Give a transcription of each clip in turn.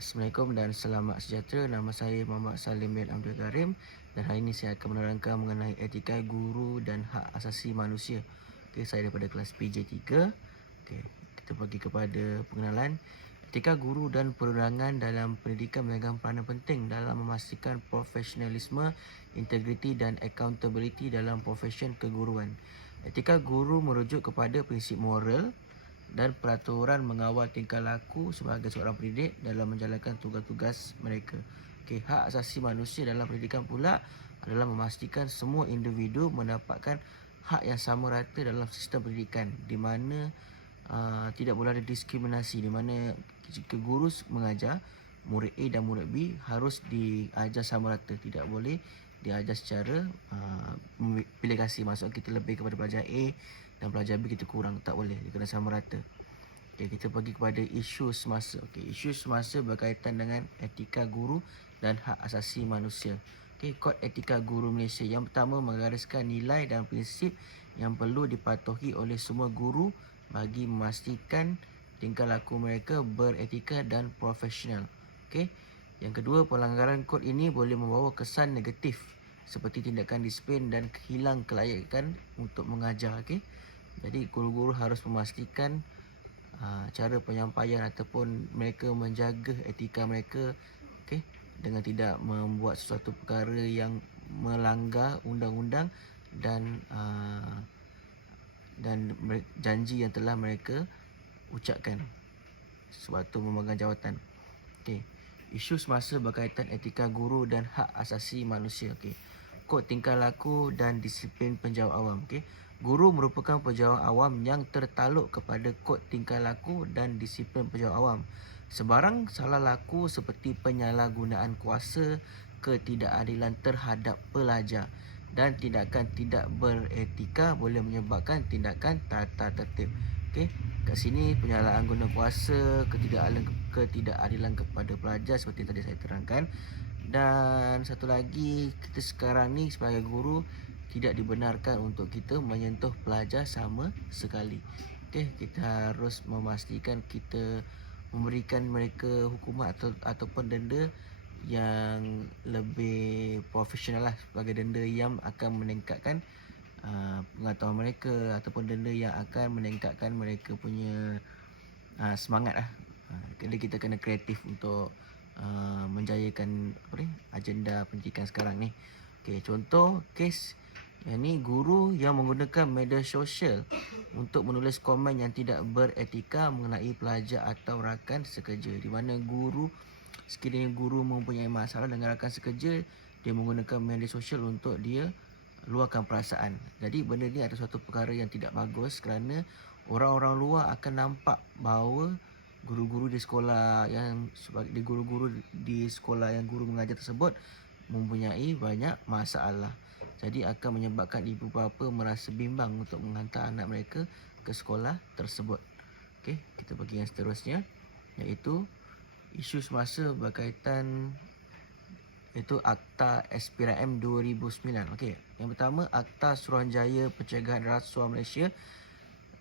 Assalamualaikum dan selamat sejahtera. Nama saya Muhammad Salim bin Abdul Karim dan hari ini saya akan menerangkan mengenai etika guru dan hak asasi manusia. Okey, saya daripada kelas PJ3. Okey, kita pergi kepada pengenalan. Etika guru dan perundangan dalam pendidikan memegang peranan penting dalam memastikan profesionalisme, integriti dan accountability dalam profession keguruan. Etika guru merujuk kepada prinsip moral, dan peraturan mengawal tingkah laku sebagai seorang pendidik dalam menjalankan tugas-tugas mereka. Okey, hak asasi manusia dalam pendidikan pula adalah memastikan semua individu mendapatkan hak yang sama rata dalam sistem pendidikan di mana uh, tidak boleh ada diskriminasi di mana jika guru mengajar murid A dan murid B harus diajar sama rata tidak boleh diajar secara uh, pilih kasih maksud kita lebih kepada pelajar A dan pelajar B kita kurang tak boleh. Dia kena sama rata. Okay, kita pergi kepada isu semasa. Okay, isu semasa berkaitan dengan etika guru dan hak asasi manusia. Okay, kod etika guru Malaysia. Yang pertama menggariskan nilai dan prinsip yang perlu dipatuhi oleh semua guru bagi memastikan tingkah laku mereka beretika dan profesional. Okay. yang kedua pelanggaran kod ini boleh membawa kesan negatif seperti tindakan disiplin dan kehilang kelayakan untuk mengajar. Okey jadi guru-guru harus memastikan uh, cara penyampaian ataupun mereka menjaga etika mereka okay, dengan tidak membuat sesuatu perkara yang melanggar undang-undang dan uh, dan janji yang telah mereka ucapkan sewaktu memegang jawatan. Okay. Isu semasa berkaitan etika guru dan hak asasi manusia. Okay. Kod tingkah laku dan disiplin penjawat awam. Okay. Guru merupakan pejabat awam yang tertaluk kepada kod tingkah laku dan disiplin pejabat awam. Sebarang salah laku seperti penyalahgunaan kuasa, ketidakadilan terhadap pelajar dan tindakan tidak beretika boleh menyebabkan tindakan tata tertib. Okey, kat sini penyalahan guna kuasa, ketidakadilan ketidakadilan kepada pelajar seperti yang tadi saya terangkan. Dan satu lagi, kita sekarang ni sebagai guru tidak dibenarkan untuk kita menyentuh pelajar sama sekali. Okey, kita harus memastikan kita memberikan mereka hukuman atau ataupun denda yang lebih profesional lah sebagai denda yang akan meningkatkan uh, pengetahuan mereka ataupun denda yang akan meningkatkan mereka punya uh, semangat lah. Uh, jadi kita kena kreatif untuk uh, menjayakan apa ni agenda pendidikan sekarang ni. Okey, contoh kes yang ni guru yang menggunakan media sosial untuk menulis komen yang tidak beretika mengenai pelajar atau rakan sekerja. Di mana guru, sekiranya guru mempunyai masalah dengan rakan sekerja, dia menggunakan media sosial untuk dia luahkan perasaan. Jadi benda ni ada suatu perkara yang tidak bagus kerana orang-orang luar akan nampak bahawa guru-guru di sekolah yang sebagai guru-guru di sekolah yang guru mengajar tersebut mempunyai banyak masalah. Jadi akan menyebabkan ibu bapa merasa bimbang untuk menghantar anak mereka ke sekolah tersebut. Okey, kita pergi yang seterusnya iaitu isu semasa berkaitan itu Akta SPRM 2009. Okey, yang pertama Akta Suruhanjaya Pencegahan Rasuah Malaysia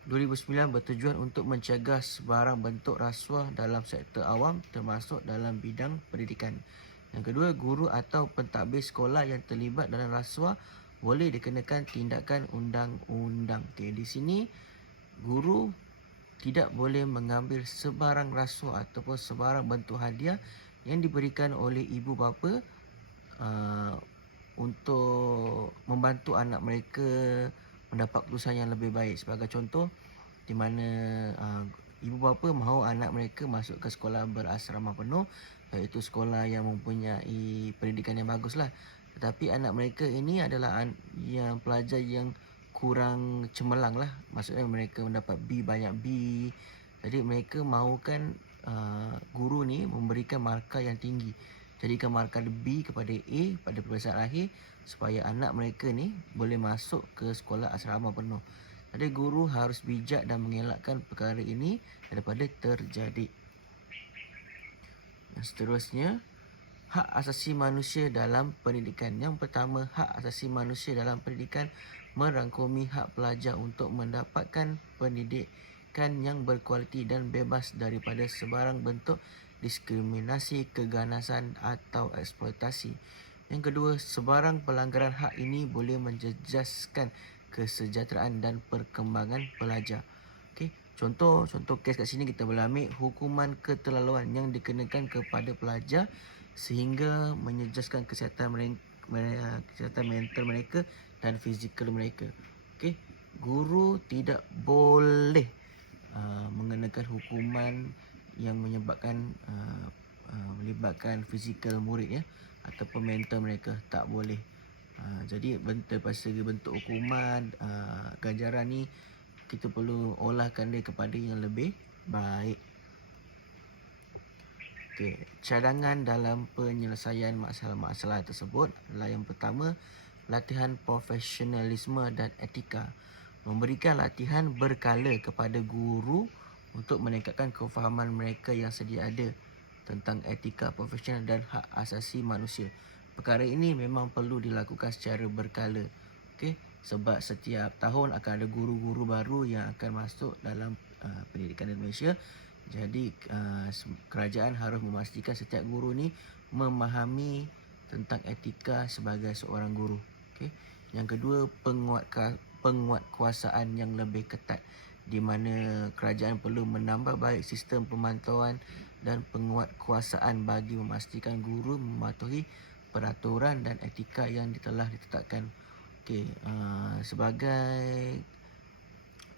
2009 bertujuan untuk mencegah sebarang bentuk rasuah dalam sektor awam termasuk dalam bidang pendidikan. Yang kedua, guru atau pentadbir sekolah yang terlibat dalam rasuah boleh dikenakan tindakan undang-undang. Okay, di sini guru tidak boleh mengambil sebarang rasuah ataupun sebarang bentuk hadiah yang diberikan oleh ibu bapa uh, untuk membantu anak mereka mendapat keputusan yang lebih baik. Sebagai contoh, di mana uh, ibu bapa mahu anak mereka masuk ke sekolah berasrama penuh iaitu sekolah yang mempunyai pendidikan yang bagus lah. Tetapi anak mereka ini adalah yang pelajar yang kurang cemerlang lah. Maksudnya mereka mendapat B banyak B. Jadi mereka mahukan uh, guru ni memberikan markah yang tinggi. Jadikan markah B kepada A pada peperiksaan akhir supaya anak mereka ni boleh masuk ke sekolah asrama penuh. Jadi guru harus bijak dan mengelakkan perkara ini daripada terjadi. Yang seterusnya, hak asasi manusia dalam pendidikan. Yang pertama, hak asasi manusia dalam pendidikan merangkumi hak pelajar untuk mendapatkan pendidikan yang berkualiti dan bebas daripada sebarang bentuk diskriminasi, keganasan atau eksploitasi. Yang kedua, sebarang pelanggaran hak ini boleh menjejaskan kesejahteraan dan perkembangan pelajar. Okey, contoh contoh kes kat sini kita boleh ambil hukuman keterlaluan yang dikenakan kepada pelajar sehingga menyejaskan kesihatan mereka, kesihatan mental mereka dan fizikal mereka. Okey, guru tidak boleh uh, mengenakan hukuman yang menyebabkan uh, uh, melibatkan fizikal murid ya ataupun mental mereka tak boleh. Uh, jadi daripada segi bentuk hukuman uh, ganjaran ni kita perlu olahkan dia kepada yang lebih baik. Okey, cadangan dalam penyelesaian masalah-masalah tersebut adalah yang pertama latihan profesionalisme dan etika. Memberikan latihan berkala kepada guru untuk meningkatkan kefahaman mereka yang sedia ada tentang etika profesional dan hak asasi manusia. Perkara ini memang perlu dilakukan secara berkala. Okey, sebab setiap tahun akan ada guru-guru baru yang akan masuk dalam uh, pendidikan di Malaysia. Jadi uh, kerajaan harus memastikan setiap guru ni memahami tentang etika sebagai seorang guru. Okey. Yang kedua penguat penguatkuasaan yang lebih ketat di mana kerajaan perlu menambah baik sistem pemantauan dan penguatkuasaan bagi memastikan guru mematuhi peraturan dan etika yang telah ditetapkan. Okey, uh, sebagai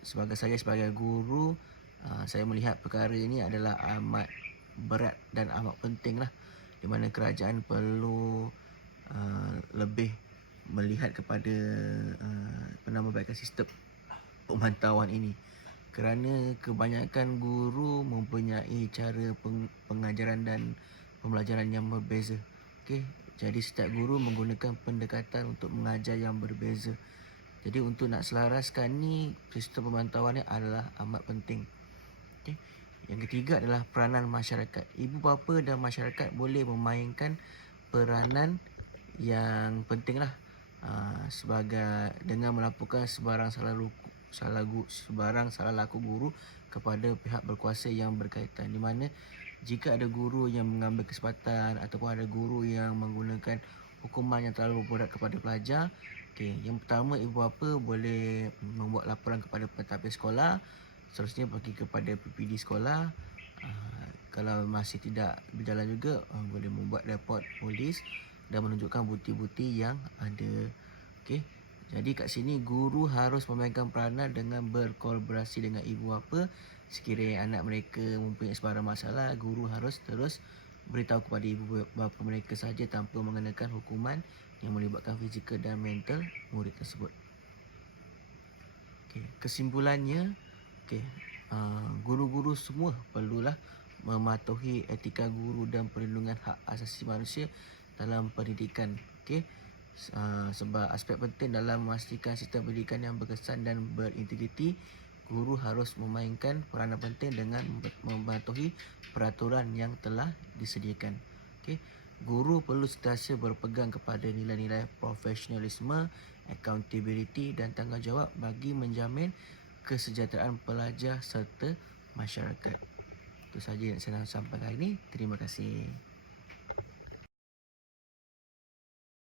sebagai saya sebagai guru, uh, saya melihat perkara ini adalah amat berat dan amat penting lah di mana kerajaan perlu uh, lebih melihat kepada uh, penambahbaikan sistem pemantauan ini kerana kebanyakan guru mempunyai cara pengajaran dan pembelajaran yang berbeza. Okey, jadi setiap guru menggunakan pendekatan untuk mengajar yang berbeza. Jadi untuk nak selaraskan ni sistem pemantauan ni adalah amat penting. Okey. Yang ketiga adalah peranan masyarakat. Ibu bapa dan masyarakat boleh memainkan peranan yang pentinglah uh, sebagai dengan melaporkan sebarang salah salah gu, sebarang salah laku guru kepada pihak berkuasa yang berkaitan. Di mana jika ada guru yang mengambil kesempatan ataupun ada guru yang menggunakan hukuman yang terlalu berat kepada pelajar okey yang pertama ibu bapa boleh membuat laporan kepada pentadbir sekolah seterusnya pergi kepada PPD sekolah. Uh, kalau masih tidak berjalan juga uh, boleh membuat report polis dan menunjukkan bukti-bukti yang ada okey jadi kat sini guru harus memegang peranan dengan berkolaborasi dengan ibu bapa. Sekiranya anak mereka mempunyai sebarang masalah, guru harus terus beritahu kepada ibu bapa mereka saja tanpa mengenakan hukuman yang melibatkan fizikal dan mental murid tersebut. Okay. Kesimpulannya, okay, uh, guru-guru semua perlulah mematuhi etika guru dan perlindungan hak asasi manusia dalam pendidikan. Okay. Uh, sebab aspek penting dalam memastikan sistem pendidikan yang berkesan dan berintegriti guru harus memainkan peranan penting dengan mematuhi peraturan yang telah disediakan. Okey guru perlu sentiasa berpegang kepada nilai-nilai profesionalisme accountability dan tanggungjawab bagi menjamin kesejahteraan pelajar serta masyarakat. Itu sahaja yang saya sampaikan hari ini. Terima kasih